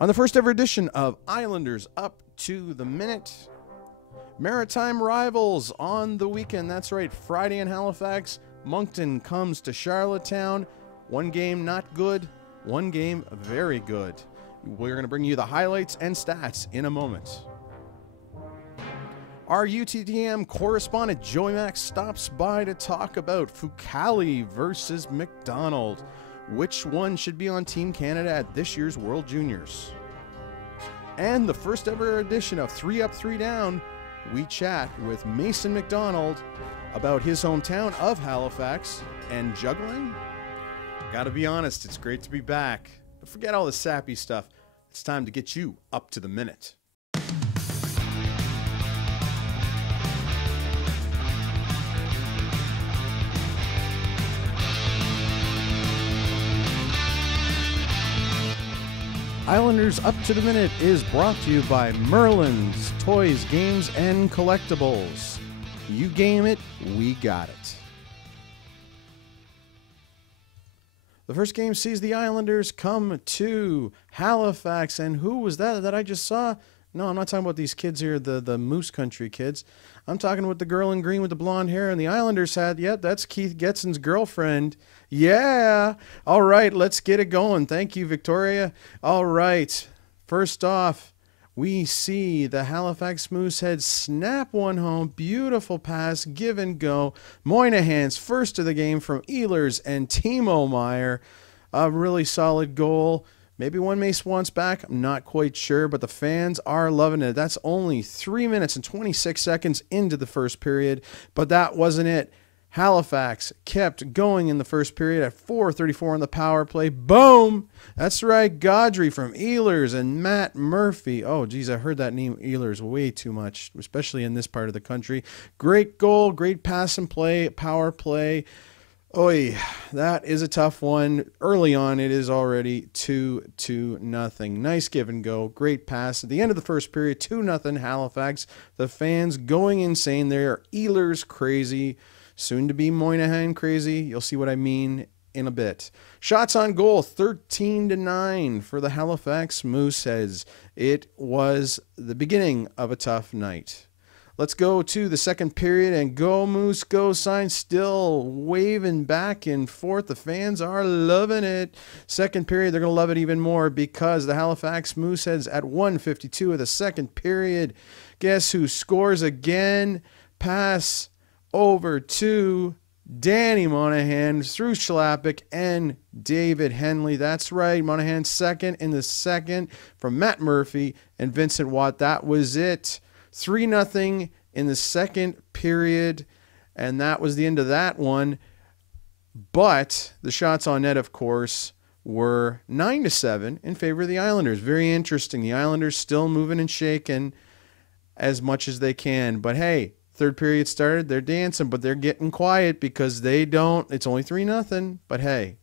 On the first ever edition of Islanders Up to the Minute, Maritime rivals on the weekend. That's right, Friday in Halifax. Moncton comes to Charlottetown. One game not good, one game very good. We're going to bring you the highlights and stats in a moment. Our UTTM correspondent Joey Mack stops by to talk about Fucali versus McDonald. Which one should be on Team Canada at this year's World Juniors? And the first ever edition of 3 Up, 3 Down, we chat with Mason McDonald about his hometown of Halifax and juggling. Gotta be honest, it's great to be back. But forget all the sappy stuff. It's time to get you up to the minute. Islanders Up to the Minute is brought to you by Merlin's Toys, Games, and Collectibles. You game it, we got it. The first game sees the Islanders come to Halifax, and who was that I just saw? No, I'm not talking about these kids here, the Moose Country kids. I'm talking with the girl in green with the blonde hair, and the Islanders had, yep, that's Keith Getson's girlfriend. Yeah. All right, let's get it going. Thank you, Victoria. All right. First off, we see the Halifax Mooseheads snap one home. Beautiful pass, give and go. Moynihan's first of the game from Ehlers and Timo Meier. A really solid goal. Maybe one Mace wants back. I'm not quite sure, but the fans are loving it. That's only 3 minutes and 26 seconds into the first period, but that wasn't it. Halifax kept going in the first period at 4:34 on the power play. Boom! That's right, Gaudry from Ehlers and Matt Murphy. Oh, geez, I heard that name Ehlers way too much, especially in this part of the country. Great goal, great pass and play, power play. Oy, that is a tough one. Early on, it is already 2-0. Nice give and go. Great pass. At the end of the first period, 2-0 Halifax. The fans going insane. They are Ehlers crazy. Soon to be Moynihan crazy. You'll see what I mean in a bit. Shots on goal, 13-9 for the Halifax Mooseheads. It was the beginning of a tough night. Let's go to the second period and go Moose, go sign, still waving back and forth. The fans are loving it. Second period, they're going to love it even more because the Halifax Mooseheads at 1:52 of the second period. Guess who scores again? Pass over to Danny Monahan through Schlappick and David Henley. That's right, Monahan second in the second from Matt Murphy and Vincent Watt. That was it. 3-0 in the second period, and that was the end of that one. But the shots on net, of course, were 9-7 in favor of the Islanders. Very interesting. The Islanders still moving and shaking as much as they can. But hey, third period started, they're dancing, but they're getting quiet because they don't. It's only 3-0. But hey,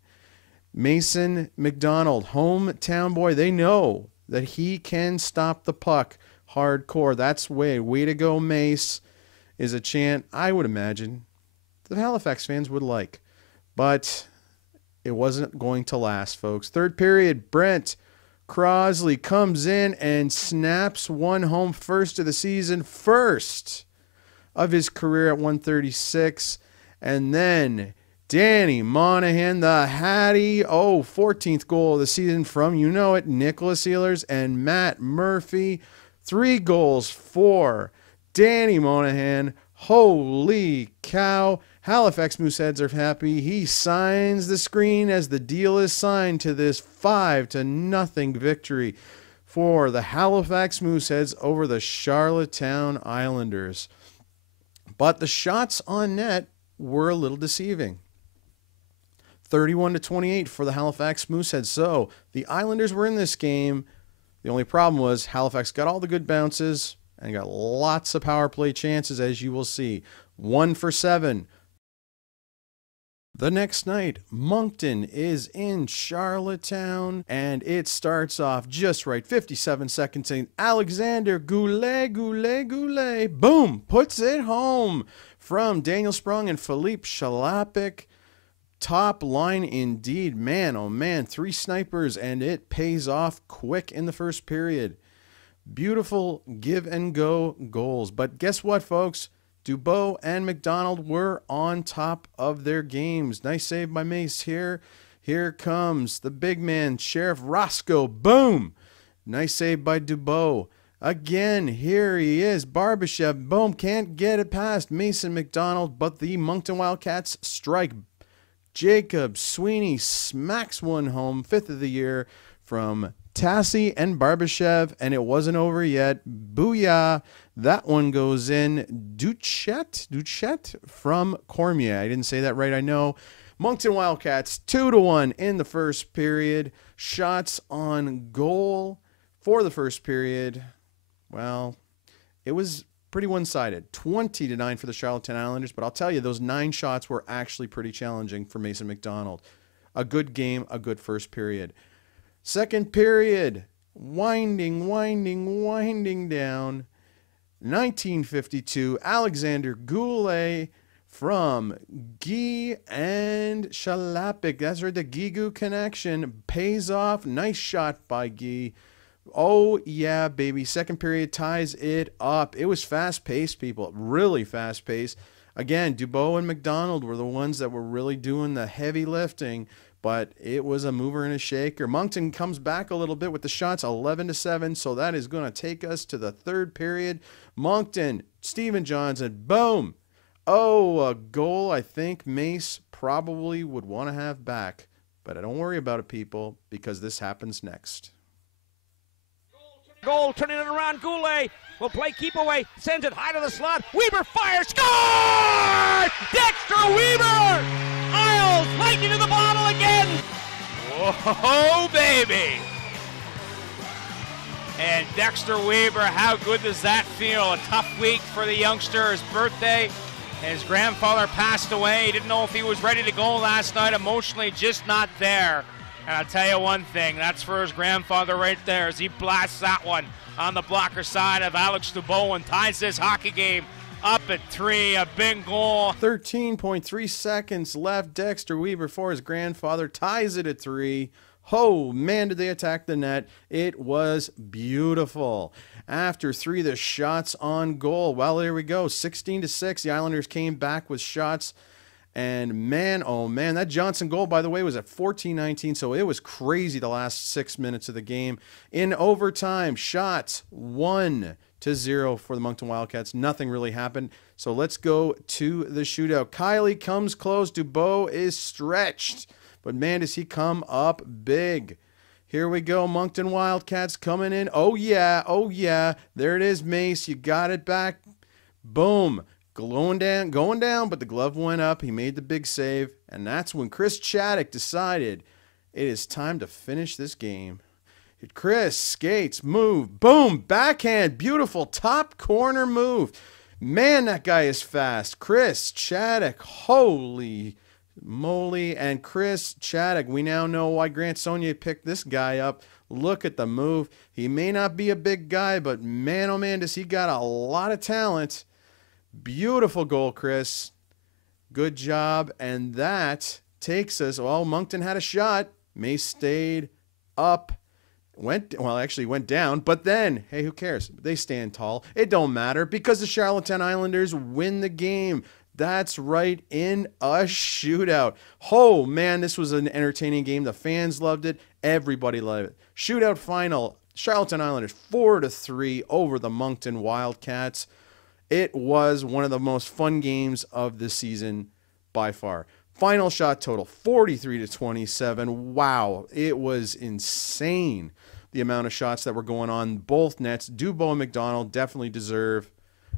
Mason McDonald, hometown boy, they know that he can stop the puck hardcore. That's way to go, Mace, is a chant I would imagine the Halifax fans would like. But it wasn't going to last, folks. Third period, Brent Crosley comes in and snaps one home, first of the season, first of his career at 136. And then Danny Monahan, the Hattie, 14th goal of the season from, you know it, Nicholas Ehlers and Matt Murphy. 3 goals for Danny Monahan. Holy cow. Halifax Mooseheads are happy. He signs the screen as the deal is signed to this 5-0 victory for the Halifax Mooseheads over the Charlottetown Islanders. But the shots on net were a little deceiving. 31-28 for the Halifax Mooseheads. So the Islanders were in this game. The only problem was Halifax got all the good bounces and got lots of power play chances, as you will see. 1 for 7. The next night, Moncton is in Charlottetown, and it starts off just right. 57 seconds in. Alexander Goulet, boom, puts it home from Daniel Sprung and Philippe Schlappick. top line indeed. Man, oh man, 3 snipers, and it pays off quick in the first period. Beautiful give and go goals. But guess what, folks? Dubois and McDonald were on top of their games. Nice save by Mace here. Here comes the big man, Sheriff Roscoe. Boom! Nice save by Dubois. Again, here he is. Barbashev, boom, can't get it past Mason McDonald, but the Moncton Wildcats strike. Jacob Sweeney smacks one home, 5th of the year from Tassi and Barbashev, and it wasn't over yet. Booyah. That one goes in. Duchette from Cormier. I didn't say that right, I know. Moncton Wildcats 2-1 in the first period. Shots on goal for the first period. Well, it was pretty one-sided. 20-9 for the Charlottetown Islanders, but I'll tell you, those 9 shots were actually pretty challenging for Mason McDonald. A good game, a good first period. Second period, winding down. 1952, Alexander Goulet from Guy and Shalapik. That's right, the Gigu connection pays off. Nice shot by Guy. Oh, yeah, baby. Second period ties it up. It was fast-paced, people. Really fast-paced. Again, Dubois and McDonald were the ones that were really doing the heavy lifting, but it was a mover and a shaker. Moncton comes back a little bit with the shots, 11-7, so that is going to take us to the third period. Moncton, Stephen Johnson, boom. Oh, a goal I think Mace probably would want to have back, but don't worry about it, people, because this happens next. Goal, turning it around. Goulet will play keep away, sends it high to the slot. Weber fires, score! Dexter Weber! Isles, lightning to the bottle again. Whoa, baby! And Dexter Weber, how good does that feel? A tough week for the youngster. His birthday, his grandfather passed away. He didn't know if he was ready to go last night. Emotionally, just not there. And I'll tell you one thing, that's for his grandfather right there as he blasts that one on the blocker side of Alex Dubois and ties this hockey game up at 3. A big goal. 13.3 seconds left. Dexter Weber for his grandfather ties it at 3. Oh, man, did they attack the net. It was beautiful. After 3, the shots on goal. Well, there we go. 16-6. The Islanders came back with shots. And man, oh man, that Johnson goal, by the way, was at 14-19, so it was crazy the last 6 minutes of the game. In overtime, shots 1-0 for the Moncton Wildcats. Nothing really happened, so let's go to the shootout. Kiley comes close. Dubois is stretched, but man, does he come up big. Here we go, Moncton Wildcats coming in. Oh yeah, there it is, Mace. You got it back. Boom. Going down, but the glove went up. He made the big save, and that's when Chris Chaddock decided it is time to finish this game. Chris skates, move, boom, backhand, beautiful top corner move. Man, that guy is fast. Chris Chaddock, holy moly. And Chris Chaddock, we now know why Grant Saunier picked this guy up. Look at the move. He may not be a big guy, but man, oh man, does he got a lot of talent. Beautiful goal, Chris. Good job. And that takes us, well, Moncton had a shot. Mace stayed up. Actually went down, but then, hey, who cares? They stand tall. It don't matter because the Charlottetown Islanders win the game. That's right, in a shootout. Oh, man, this was an entertaining game. The fans loved it. Everybody loved it. Shootout final, Charlottetown Islanders 4-3 over the Moncton Wildcats. It was one of the most fun games of the season by far. Final shot total, 43-27. Wow, it was insane, the amount of shots that were going on both nets. Dubois and McDonald definitely deserve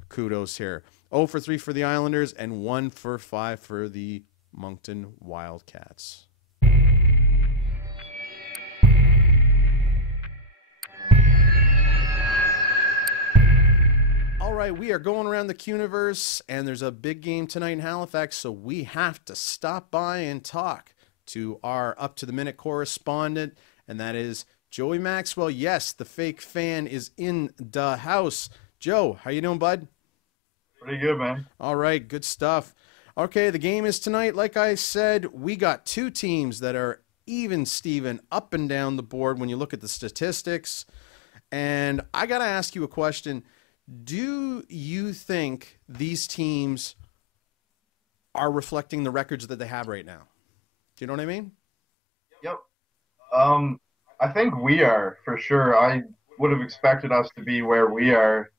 kudos here. 0 for 3 for the Islanders and 1 for 5 for the Moncton Wildcats. All right, we are going around the Cuniverse, and there's a big game tonight in Halifax, so we have to stop by and talk to our up-to-the-minute correspondent, and that is Joey Maxwell. Yes, the fake fan is in the house. Joe, how you doing, bud? Pretty good, man. All right, good stuff. Okay, the game is tonight. Like I said, we got two teams that are even Steven up and down the board when you look at the statistics. And I got to ask you a question. Do you think these teams are reflecting the records that they have right now? Do you know what I mean? Yep. I think we are, for sure. I would have expected us to be where we are.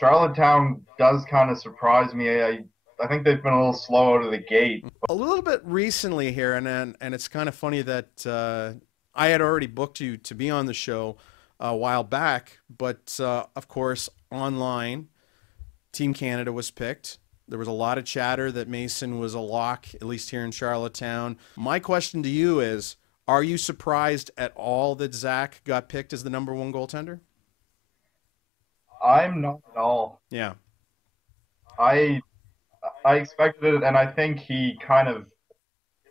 Charlottetown does kind of surprise me. I think they've been a little slow out of the gate. A little bit recently here, and it's kind of funny that I had already booked you to be on the show a while back, but of course, online, Team Canada was picked. There was a lot of chatter that Mason was a lock, at least here in Charlottetown. My question to you is, are you surprised at all that Zach got picked as the #1 goaltender? I'm not at all. Yeah. I expected it, and I think he kind of,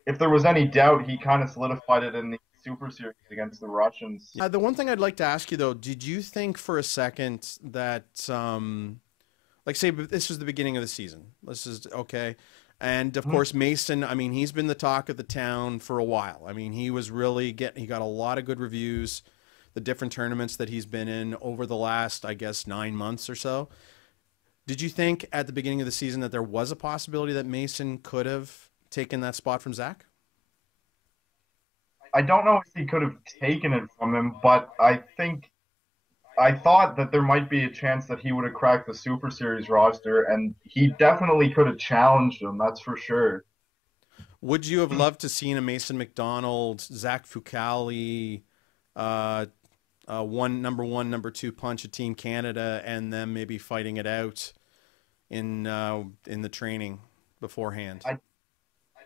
if there was any doubt, he kind of solidified it in the Super Series against the Russians. The one thing I'd like to ask you, though, did you think for a second that, like, say, this was the beginning of the season. This is okay. And, of course, Mason, I mean, he's been the talk of the town for a while. I mean, he was really he got a lot of good reviews, the different tournaments that he's been in over the last, I guess, 9 months or so. Did you think at the beginning of the season that there was a possibility that Mason could have taken that spot from Zach? I don't know if he could have taken it from him, but I thought that there might be a chance that he would have cracked the Super Series roster, and he definitely could have challenged him, that's for sure. Would you have loved to seen a Mason McDonald, Zach Fucale, #1, #2 punch of Team Canada, and them maybe fighting it out in the training beforehand?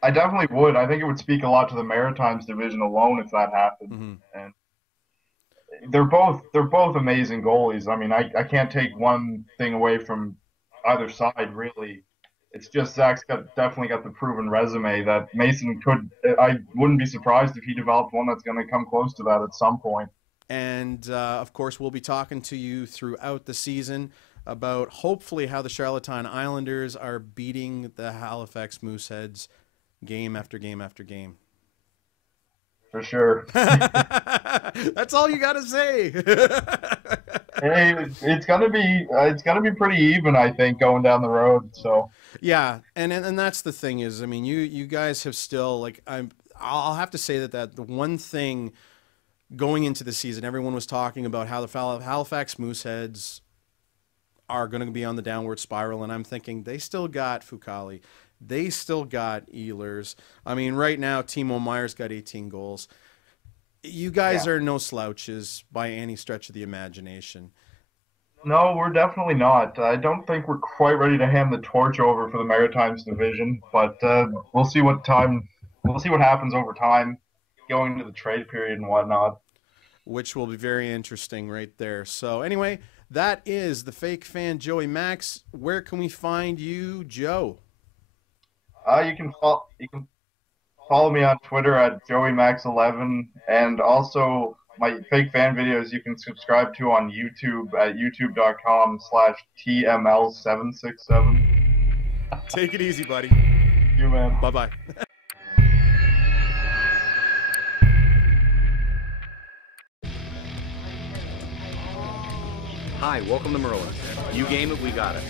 I definitely would. I think it would speak a lot to the Maritimes division alone if that happened. Mm-hmm. And they're both amazing goalies. I mean, I can't take one thing away from either side, really. It's just Zach's definitely got the proven resume that Mason could. I wouldn't be surprised if he developed one that's going to come close to that at some point. And, of course, we'll be talking to you throughout the season about hopefully how the Charlottetown Islanders are beating the Halifax Mooseheads game after game after game. For sure. That's all you got to say. Hey, it's gonna be pretty even, I think, going down the road. So yeah, and that's the thing is, I mean, you guys have still, like, I'll have to say that the one thing going into the season, everyone was talking about how the Halifax Mooseheads are going to be on the downward spiral, and I'm thinking they still got Fucale. They still got Ehlers. I mean, right now, Timo Meier's got 18 goals. You guys are no slouches by any stretch of the imagination. No, we're definitely not. I don't think we're quite ready to hand the torch over for the Maritimes division, but we'll see what happens over time, going into the trade period and whatnot. Which will be very interesting right there. So anyway, that is the fake fan Joey Max. Where can we find you, Joe? You can follow me on Twitter at JoeyMax11, and also my fake fan videos you can subscribe to on YouTube at youtube.com/TML767. Take it easy, buddy. You, man. Bye-bye. Hi, welcome to Merlin's. You game it, we got it.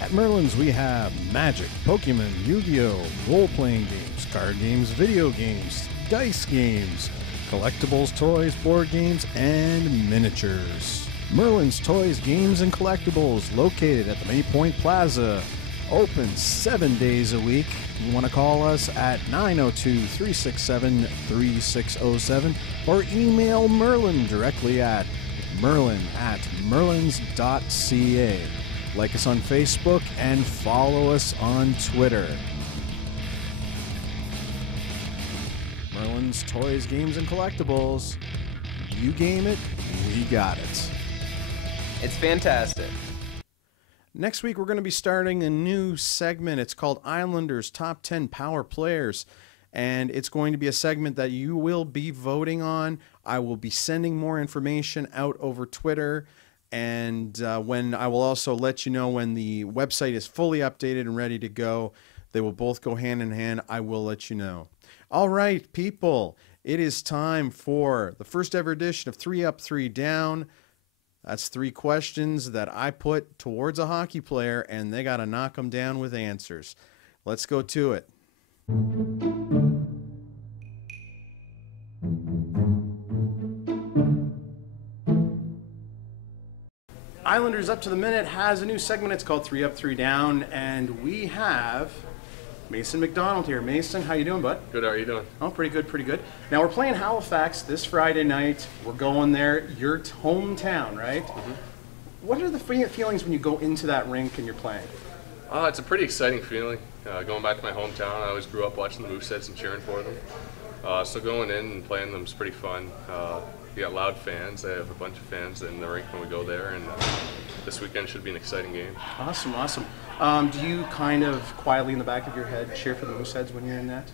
At Merlin's, we have Magic, Pokemon, Yu-Gi-Oh!, role-playing games, card games, video games, dice games, collectibles, toys, board games, and miniatures. Merlin's Toys, Games, and Collectibles, located at the Maypoint Plaza. Open 7 days a week. You want to call us at 902-367-3607 or email Merlin directly at merlin@merlins.ca. Like us on Facebook and follow us on Twitter. Merlin's Toys, Games, and Collectibles. You game it, we got it. It's fantastic. Next week, we're going to be starting a new segment. It's called Islanders Top 10 Power Players. And it's going to be a segment that you will be voting on. I will be sending more information out over Twitter. And when I will also let you know when the website is fully updated and ready to go. They will both go hand in hand. I will let you know. All right, people. It is time for the first ever edition of 3 Up, 3 Down. That's 3 questions that I put towards a hockey player, and they got to knock them down with answers. Let's go to it. Islanders Up to the Minute has a new segment. It's called 3 Up, 3 Down, and we have Mason McDonald here. Mason, how you doing, bud? Good, how are you doing? Oh, pretty good, pretty good. Now, we're playing Halifax this Friday night. We're going there. Your hometown, right? Mm-hmm. What are the feelings when you go into that rink and you're playing? It's a pretty exciting feeling. Going back to my hometown, I always grew up watching the Mooseheads and cheering for them. So going in and playing them is pretty fun. You got loud fans. I have a bunch of fans in the rink when we go there, and this weekend should be an exciting game. Awesome, awesome. Do you kind of quietly in the back of your head cheer for the Mooseheads when you're in that?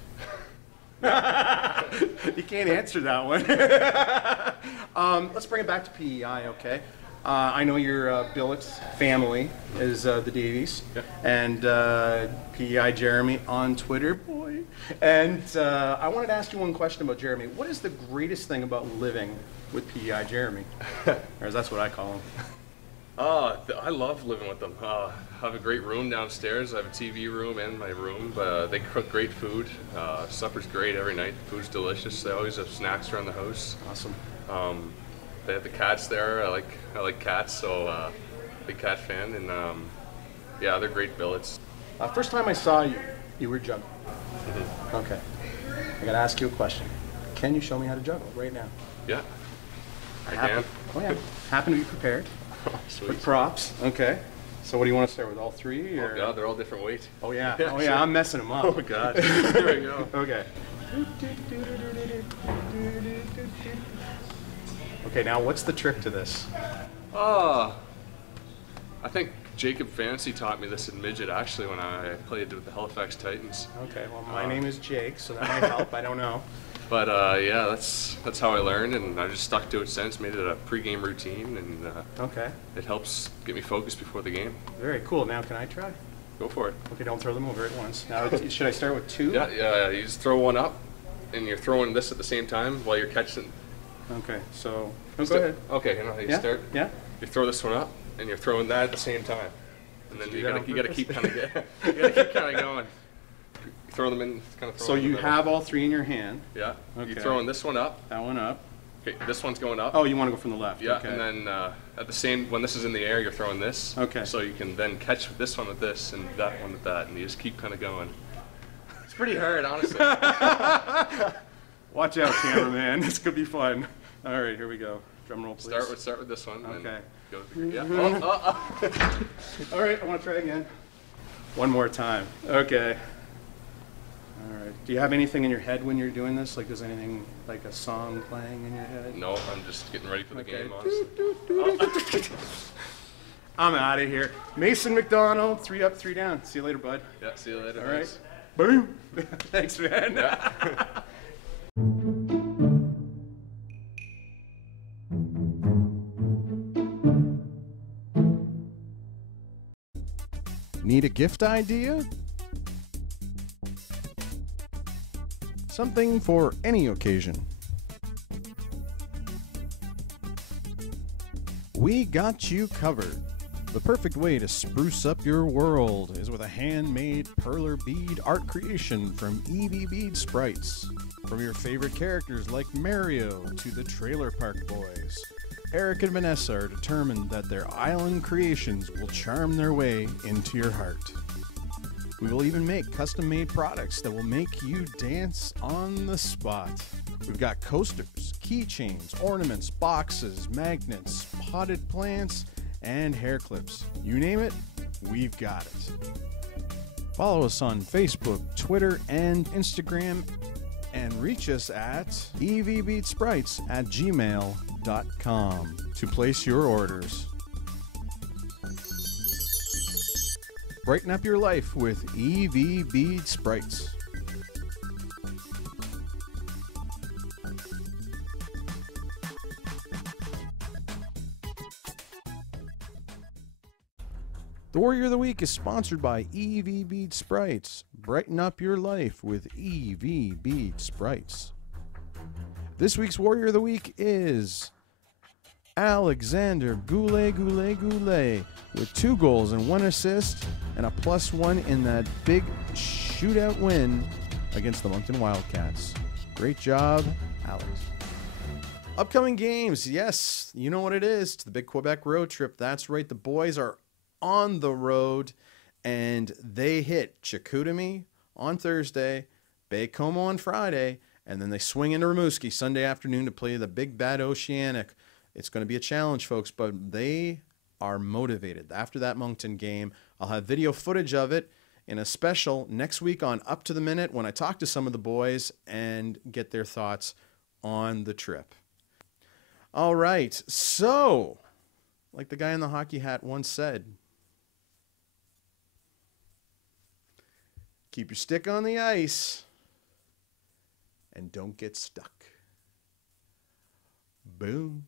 You can't answer that one. Let's bring it back to PEI, okay? I know your billet family is the Davies, yeah. And PEI Jeremy on Twitter, boy. And I wanted to ask you one question about Jeremy. What is the greatest thing about living with PEI Jeremy? Or that's what I call him. I love living with them. I have a great room downstairs. I have a TV room and my room. They cook great food. Supper's great every night. The food's delicious. They always have snacks around the house. Awesome. They have the cats there. I like cats, so big cat fan. And yeah, they're great billets. First time I saw you, you were juggling. Mm-hmm. Okay. I gotta ask you a question. Can you show me how to juggle right now? Yeah, I can. Oh yeah. Happen to be prepared. Sweet. With props. Okay. So what do you want to start with? All 3? Or? Oh god, they're all different weight. Oh yeah. Oh yeah. I'm messing them up. Oh god. Here we go. Okay. Okay. Now what's the trick to this? I think Jacob Fancy taught me this in midget actually when I played with the Halifax Titans. Okay. Well, my name is Jake, so that might help. I don't know. But yeah, that's how I learned, and I just stuck to it since. Made it a pregame routine, and okay, it helps get me focused before the game. Very cool. Now, can I try? Go for it. Okay, don't throw them over at once. Now, should I start with 2? Yeah. You just throw one up, and you're throwing this at the same time while you're catching. Okay. So go ahead. Okay, you know how you start. Yeah. You throw this one up, and you're throwing that at the same time, and then you gotta keep kind of going. Throw them in, kind of. So you have all 3 in your hand. Yeah. Okay. You're throwing this one up. That one up. Okay. This one's going up. Oh, you want to go from the left. Yeah. Okay. And then at the same, when this is in the air, you're throwing this. Okay. So you can then catch this one with this and that one with that, and you just keep kind of going. It's pretty hard, honestly. Watch out, cameraman. This could be fun. All right, here we go. Drum roll, please. Start with this one. Okay. Go yeah. All right, I want to try again. One more time. Okay. All right. Do you have anything in your head when you're doing this? Like, is anything like a song playing in your head? No, I'm just getting ready for the game, honestly. I'm out of here. Mason McDonald, 3 Up, 3 Down. See you later, bud. Yeah, see you later. All right. Boom. Thanks, man. Yeah. Need a gift idea? Something for any occasion. We got you covered. The perfect way to spruce up your world is with a handmade perler bead art creation from EV Bead Sprites. From your favorite characters like Mario to the Trailer Park Boys, Eric and Vanessa are determined that their island creations will charm their way into your heart. We will even make custom-made products that will make you dance on the spot. We've got coasters, keychains, ornaments, boxes, magnets, potted plants, and hair clips. You name it, we've got it. Follow us on Facebook, Twitter, and Instagram, and reach us at evbeadsprites@gmail.com to place your orders. Brighten up your life with EV Bead Sprites. The Warrior of the Week is sponsored by EV Bead Sprites. Brighten up your life with EV Bead Sprites. This week's Warrior of the Week is Alexander Goulet with 2 goals and 1 assist and a +1 in that big shootout win against the Moncton Wildcats. Great job, Alex. Upcoming games, yes, you know what it is. It's the big Quebec road trip. That's right, the boys are on the road, and they hit Chicoutimi on Thursday, Baie-Comeau on Friday, and then they swing into Rimouski Sunday afternoon to play the Big Bad Oceanic. It's going to be a challenge, folks, but they are motivated. After that Moncton game, I'll have video footage of it in a special next week on Up to the Minute when I talk to some of the boys and get their thoughts on the trip. All right, so, like the guy in the hockey hat once said, keep your stick on the ice and don't get stuck. Boom.